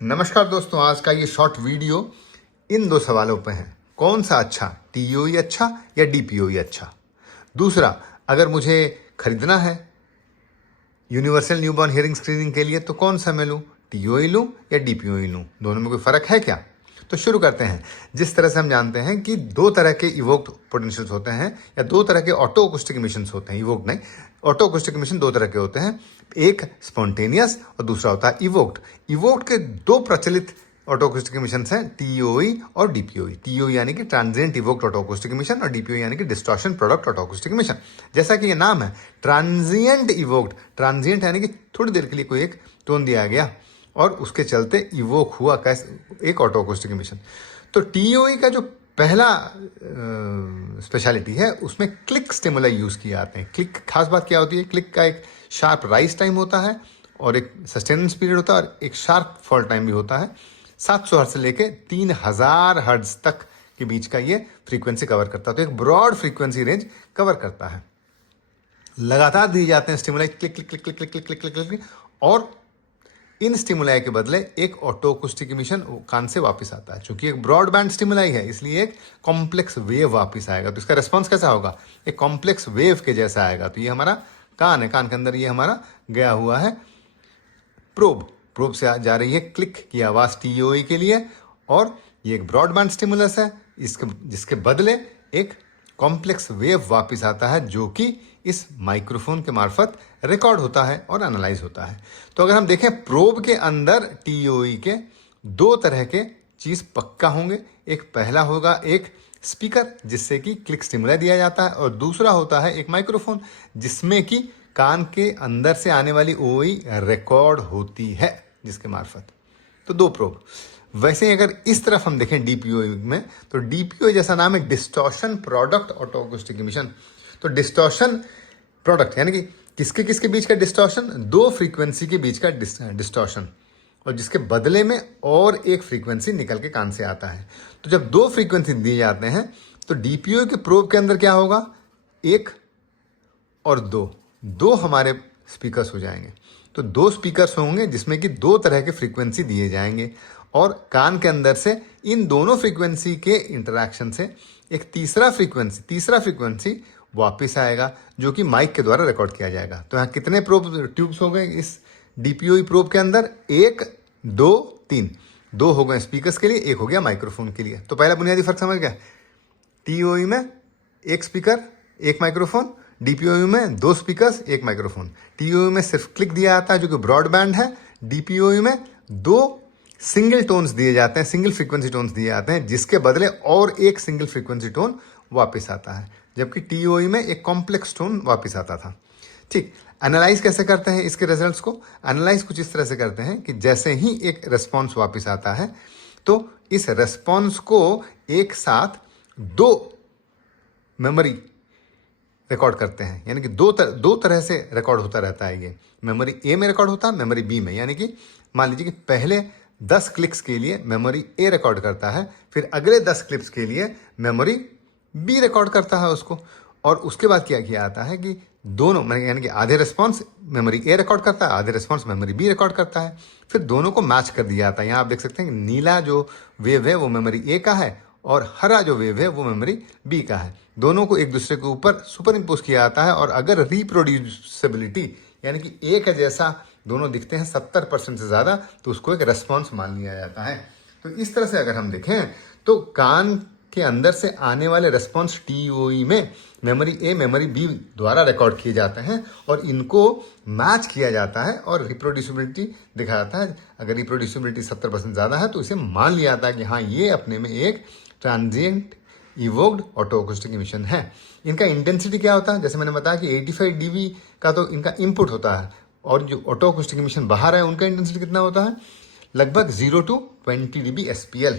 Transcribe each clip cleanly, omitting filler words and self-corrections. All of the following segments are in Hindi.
नमस्कार दोस्तों, आज का ये शॉर्ट वीडियो इन दो सवालों पे है। कौन सा अच्छा, टीओई अच्छा या डीपीओई अच्छा? दूसरा, अगर मुझे खरीदना है यूनिवर्सल न्यूबॉर्न हियरिंग स्क्रीनिंग के लिए तो कौन सा मैं लूँ, टीओई लूँ या डीपीओई लूँ? दोनों में कोई फ़र्क है क्या? तो शुरू करते हैं। जिस तरह से हम जानते हैं कि दो तरह के इवोक्ड पोटेंशियल्स होते हैं या दो तरह के ऑटो अकॉस्टिक इमिशंस होते हैं। इवोक्ड नहीं, ऑटो अकॉस्टिक इमिशन दो तरह के होते हैं, एक स्पॉन्टेनियस और दूसरा होता है इवोक्ड। इवोक्ड के दो प्रचलित ऑटो अकॉस्टिक इमिशंस हैं, टीओई और डीपीओई। टीओई यानी कि transient evoked auto acoustic emission और डीपीओई यानी कि distortion product auto acoustic emission. जैसा कि ये नाम है, ट्रांजिएंट इवोक्ड, ट्रांजिएंट यानी कि थोड़ी देर के लिए कोई एक टोन दिया गया और उसके चलते इवोक हुआ कैसे एक ऑटो अकॉस्टिक इमिशन। तो टीओई का जो पहला स्पेशलिटी है उसमें क्लिक स्टिमुलाई यूज़ किए जाते हैं। क्लिक खास बात क्या होती है, क्लिक का एक शार्प राइज टाइम होता है और एक सस्टेनेंस पीरियड होता है और एक शार्प फॉल टाइम भी होता है। 700 हर्ट्ज से लेके 3000 हर्ट्ज तक के बीच का ये फ्रीक्वेंसी कवर करता है। तो एक ब्रॉड फ्रीक्वेंसी रेंज कवर करता है। लगातार दिए जाते हैं stimuli, click click click click click click click click click, और इन स्टिमुलाई के बदले एक ऑटो अकॉस्टिक इमिशन कान से वापस आता है। चूंकि एक ब्रॉडबैंड स्टिमुलाई है इसलिए एक कॉम्प्लेक्स वेव वापस आएगा। तो इसका रिस्पॉन्स कैसा होगा, एक कॉम्प्लेक्स वेव के जैसा आएगा। तो ये हमारा कान है, कान के अंदर ये हमारा गया हुआ है प्रोब, प्रोब से जा रही है क्लिक की आवाज़ टीओई के लिए, और ये एक ब्रॉडबैंड स्टिमुलस है जिसके बदले एक कॉम्प्लेक्स वेव वापस आता है जो कि इस माइक्रोफोन के मार्फत रिकॉर्ड होता है और एनालाइज होता है। तो अगर हम देखें प्रोब के अंदर टीओई के दो तरह के चीज़ पक्का होंगे। एक पहला होगा एक स्पीकर जिससे कि क्लिक स्टिमुलाई दिया जाता है, और दूसरा होता है एक माइक्रोफोन जिसमें कि कान के अंदर से आने वाली ओई रिकॉर्ड होती है जिसके मार्फत। तो दो प्रोब। वैसे ही अगर इस तरफ हम देखें डीपीओई में, तो डीपीओई जैसा नाम है distortion product auto acoustic emission. तो डिस्टॉर्शन प्रोडक्ट यानी कि किसके किसके बीच का डिस्टॉर्शन, दो फ्रीक्वेंसी के बीच का डिस्टॉर्शन, और जिसके बदले में और एक फ्रीक्वेंसी निकल के कान से आता है। तो जब दो फ्रीक्वेंसी दिए जाते हैं तो डीपीओई के प्रोब के अंदर क्या होगा, एक और दो हमारे स्पीकर्स हो जाएंगे। तो दो स्पीकर्स होंगे जिसमें कि दो तरह के फ्रीक्वेंसी दिए जाएंगे, और कान के अंदर से इन दोनों फ्रीक्वेंसी के इंटरेक्शन से एक तीसरा फ्रीक्वेंसी वापस आएगा जो कि माइक के द्वारा रिकॉर्ड किया जाएगा। तो यहाँ कितने प्रोब ट्यूब्स हो गए इस डीपीओई प्रोब के अंदर, 1 2 3, 2 हो गए स्पीकर्स के लिए, 1 हो गया माइक्रोफोन के लिए। तो पहला बुनियादी फर्क समझ गया, टीओई में एक स्पीकर एक माइक्रोफोन, डीपीओई में दो स्पीकर्स एक माइक्रोफोन। टीओई में सिर्फ क्लिक दिया जाता है जो कि ब्रॉडबैंड है, डीपीओई में दो सिंगल टोन्स दिए जाते हैं, सिंगल फ्रीक्वेंसी टोन्स दिए जाते हैं जिसके बदले और एक सिंगल फ्रीक्वेंसी टोन वापस आता है, जबकि टीओई में एक कॉम्प्लेक्स टोन वापस आता था। ठीक, एनालाइज कैसे करते हैं इसके रिजल्ट्स को? एनालाइज कुछ इस तरह से करते हैं कि जैसे ही एक रेस्पॉन्स वापस आता है तो इस रेस्पॉन्स को एक साथ दो मेमोरी रिकॉर्ड करते हैं, यानी कि दो तरह से रिकॉर्ड होता रहता है। ये मेमोरी ए में रिकॉर्ड होता है, मेमोरी बी में। यानी कि मान लीजिए कि पहले 10 क्लिक्स के लिए मेमोरी ए रिकॉर्ड करता है, फिर अगले 10 क्लिप्स के लिए मेमोरी बी रिकॉर्ड करता है उसको, और उसके बाद क्या किया जाता है कि दोनों यानी कि आधे रिस्पॉन्स मेमोरी ए रिकॉर्ड करता है, आधे रिस्पॉन्स मेमोरी बी रिकॉर्ड करता है, फिर दोनों को मैच कर दिया जाता है। यहाँ आप देख सकते हैं कि नीला जो वेव है वो मेमोरी ए का है और हरा जो वेव है वो मेमोरी बी का है। दोनों को एक दूसरे के ऊपर सुपर इम्पोज किया जाता है, और अगर रिप्रोड्यूसिबिलिटी यानी कि ए का जैसा दोनों दिखते हैं 70% से ज़्यादा तो उसको एक रेस्पॉन्स मान लिया जाता है। तो इस तरह से अगर हम देखें तो कान के अंदर से आने वाले रेस्पॉन्स टीओई में मेमोरी ए मेमोरी बी द्वारा रिकॉर्ड किए जाते हैं और इनको मैच किया जाता है और रिप्रोड्यूसिबिलिटी दिखाया जाता है। अगर रिप्रोड्यूसिबिलिटी 70% ज़्यादा है तो इसे मान लिया जाता है कि हाँ ये अपने में एक transient evoked auto acoustic emission है। इनका इंटेंसिटी क्या होता है, जैसे मैंने बताया कि 85 डीबी का तो इनका इनपुट होता है, और जो ऑटो अकॉस्टिक इमिशन बाहर है उनका इंटेंसिटी कितना होता है, लगभग 0 to 20 dB SPL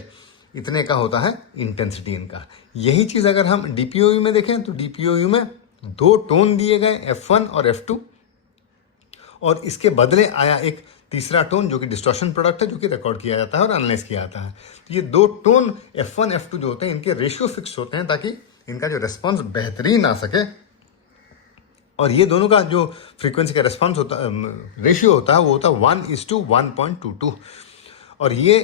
इतने का होता है इंटेंसिटी इनका। यही चीज़ अगर हम डीपीओयू में देखें तो डीपीओयू में दो टोन दिए गए F1 और F2, और इसके बदले आया एक तीसरा टोन जो कि डिस्टॉर्शन प्रोडक्ट है जो कि रिकॉर्ड किया जाता है और एनालाइज किया जाता है। तो ये दो टोन F1 F2 जो होते हैं इनके रेशियो फिक्स होते हैं ताकि इनका जो रेस्पॉन्स बेहतरीन आ सके, और ये दोनों का जो फ्रीक्वेंसी का रेस्पॉन्स होता रेशियो होता है वो होता है 1:1.22। और ये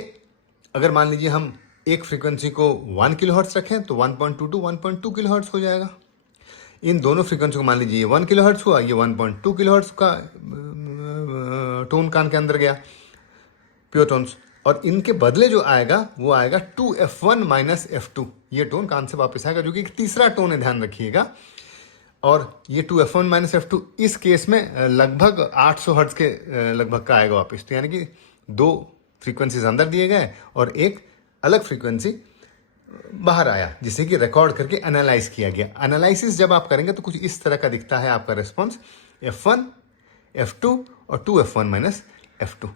अगर मान लीजिए हम एक फ्रीक्वेंसी को 1 किलोहर्ट्ज रखें तो 1.2 टू 1.2 किलोहर्ट्ज हो जाएगा। इन दोनों फ्रीक्वेंसी को मान लीजिए ये 1 किलोहर्ट्ज हुआ, ये 1.2 किलोहर्ट्ज का टोन कान के अंदर गया, प्योर टोन्स, और इनके बदले जो आएगा वो आएगा 2F1 माइनस F2। ये टोन कान से वापस आएगा, जो कि एक तीसरा टोन है, ध्यान रखिएगा। और ये 2F1 माइनस F2 इस केस में लगभग 800 हर्ट्ज के लगभग का आएगा वापस। तो यानी कि दो फ्रीक्वेंसीज अंदर दिए गए और एक अलग फ्रीक्वेंसी बाहर आया, जिसे कि रिकॉर्ड करके एनालाइज किया गया। एनालिसिस जब आप करेंगे तो कुछ इस तरह का दिखता है आपका रिस्पॉन्स, F1, F2 और 2F1 माइनस F2।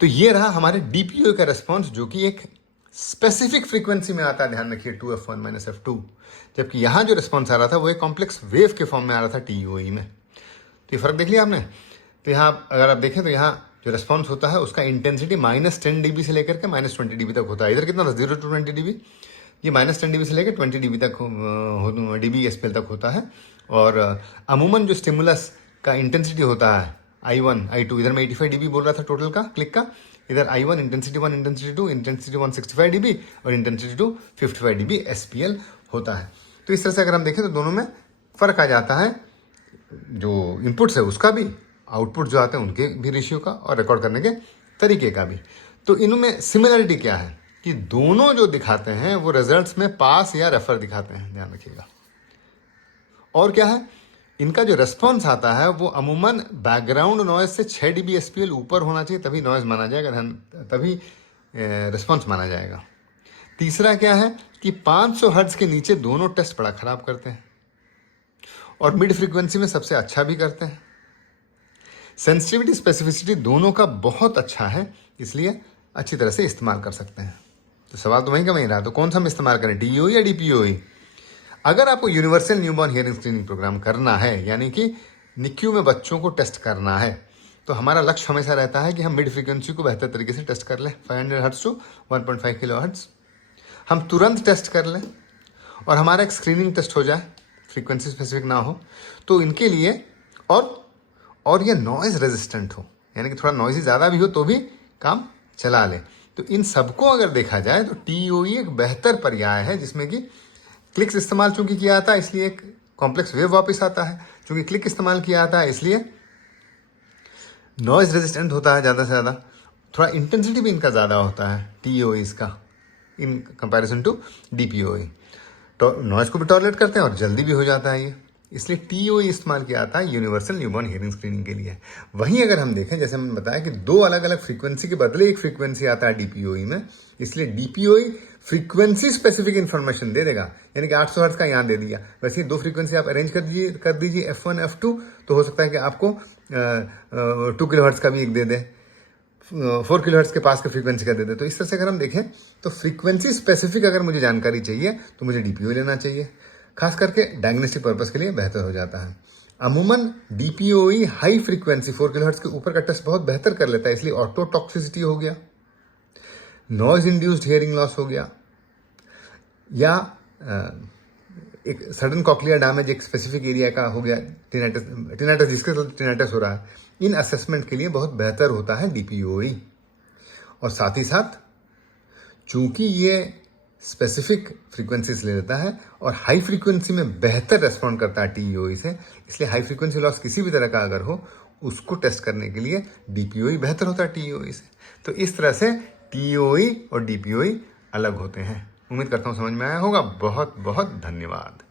तो ये रहा हमारे DPO का रिस्पॉन्स, जो कि एक स्पेसिफिक फ्रीक्वेंसी में आता है, ध्यान रखिए, 2F1 माइनस F2। जबकि यहाँ जो रिस्पॉन्स आ रहा था वो एक कॉम्प्लेक्स वेव के फॉर्म में आ रहा था TOE में। तो ये फर्क देख लिया आपने। तो यहाँ अगर आप देखें तो यहाँ जो रिस्पॉन्स होता है उसका इंटेंसिटी -10 dB से लेकर के -20 dB तक होता है। इधर कितना था, 0 to 20 dB, ये -10 dB से लेकर 20 dB तक dBSPL तक होता है। और अमूमन जो स्टिमुलस का इंटेंसिटी होता है I1, I2, इधर मैं 85 dB बोल रहा था टोटल का क्लिक का, इधर I1 intensity 1, intensity 2, intensity 1 65 dB और इंटेंसिटी 2 55 dB SPL होता है। तो इस तरह से अगर हम देखें तो दोनों में फ़र्क आ जाता है, जो इनपुट्स है उसका भी, आउटपुट जो आते हैं उनके भी रेशियो का, और रिकॉर्ड करने के तरीके का भी। तो इनमें सिमिलरिटी क्या है कि दोनों जो दिखाते हैं वो रिजल्ट्स में पास या रेफर दिखाते हैं, ध्यान रखिएगा। और क्या है, इनका जो रेस्पॉन्स आता है वो अमूमन बैकग्राउंड नॉइज से 6 dB SPL ऊपर होना चाहिए, तभी नॉइज माना जाएगा, तभी रिस्पॉन्स माना जाएगा। तीसरा क्या है कि 500 हर्ट्ज के नीचे दोनों टेस्ट बड़ा खराब करते हैं और मिड फ्रीक्वेंसी में सबसे अच्छा भी करते हैं। सेंसिटिविटी स्पेसिफिसिटी दोनों का बहुत अच्छा है, इसलिए अच्छी तरह से इस्तेमाल कर सकते हैं। तो सवाल तो वहीं का वहीं रहा, तो कौन सा हम इस्तेमाल करें, DOE या DPOE? अगर आपको universal newborn hearing screening programme करना है, यानी कि NICU में बच्चों को टेस्ट करना है, तो हमारा लक्ष्य हमेशा रहता है कि हम मिड फ्रीक्वेंसी को बेहतर तरीके से टेस्ट कर लें, 500 हर्ट्ज टू 1.5 किलो हर्ट्ज हम तुरंत टेस्ट कर लें और हमारा एक स्क्रीनिंग टेस्ट हो जाए, फ्रीक्वेंसी स्पेसिफिक ना हो। तो इनके लिए और ये नॉइज़ रेजिस्टेंट हो, यानी कि थोड़ा नॉइज़ी ज़्यादा भी हो तो भी काम चला ले। तो इन सबको अगर देखा जाए तो TOE एक बेहतर पर्याय है, जिसमें कि क्लिक्स इस्तेमाल चूंकि किया आता है इसलिए एक कॉम्प्लेक्स वेव वापस आता है, चूंकि क्लिक इस्तेमाल किया आता है इसलिए नॉइज़ रेजिस्टेंट होता है ज़्यादा से ज़्यादा, थोड़ा इंटेंसिटी भी इनका ज़्यादा होता है TOEs का इन कंपैरिजन टू DPOE। तो नॉइज़ को भी टॉलरेट करते हैं और जल्दी भी हो जाता है ये, इसलिए TOE इस्तेमाल किया आता है यूनिवर्सल न्यूबॉर्न हियरिंग स्क्रीनिंग के लिए। वहीं अगर हम देखें, जैसे मैंने बताया कि दो अलग अलग फ्रीक्वेंसी के बदले एक फ्रीक्वेंसी आता है DPOE में, इसलिए DPOE फ्रीक्वेंसी स्पेसिफिक इन्फॉर्मेशन दे देगा, यानी कि 800 हर्ट्ज का यहाँ दे दिया, वैसे ही दो फ्रीक्वेंसी आप अरेंज कर दीजिए F1 F2, तो हो सकता है कि आपको 2 किलो हर्ट्ज का भी एक दे दे, 4 किलो हर्ट्ज के पास के फ्रीक्वेंसी का दे दे। तो इस तरह से अगर हम देखें तो फ्रीक्वेंसी स्पेसिफिक अगर मुझे जानकारी चाहिए तो मुझे DPOE लेना चाहिए, खास करके डायग्नोस्टिक पर्पस के लिए बेहतर हो जाता है। अमूमन DPOE हाई फ्रीक्वेंसी 4 किलोहर्ट्ज के ऊपर का टेस्ट बहुत बेहतर कर लेता है, इसलिए ऑटोटॉक्सिसिटी हो गया, नॉइज इंड्यूस्ड हियरिंग लॉस हो गया, या एक सडन कॉक्लियर डैमेज एक स्पेसिफिक एरिया का हो गया, टिनेटस जिसके साथ टिनेटस हो रहा है, इन असेसमेंट के लिए बहुत बेहतर होता है DPOE। और साथ ही साथ चूंकि ये स्पेसिफिक फ्रीक्वेंसीज ले लेता है और हाई फ्रीक्वेंसी में बेहतर रेस्पॉन्ड करता है TOE से, इसलिए हाई फ्रीक्वेंसी लॉस किसी भी तरह का अगर हो उसको टेस्ट करने के लिए DPOE बेहतर होता है TOE से। तो इस तरह से TOE और DPOE अलग होते हैं। उम्मीद करता हूँ समझ में आया होगा। बहुत बहुत धन्यवाद।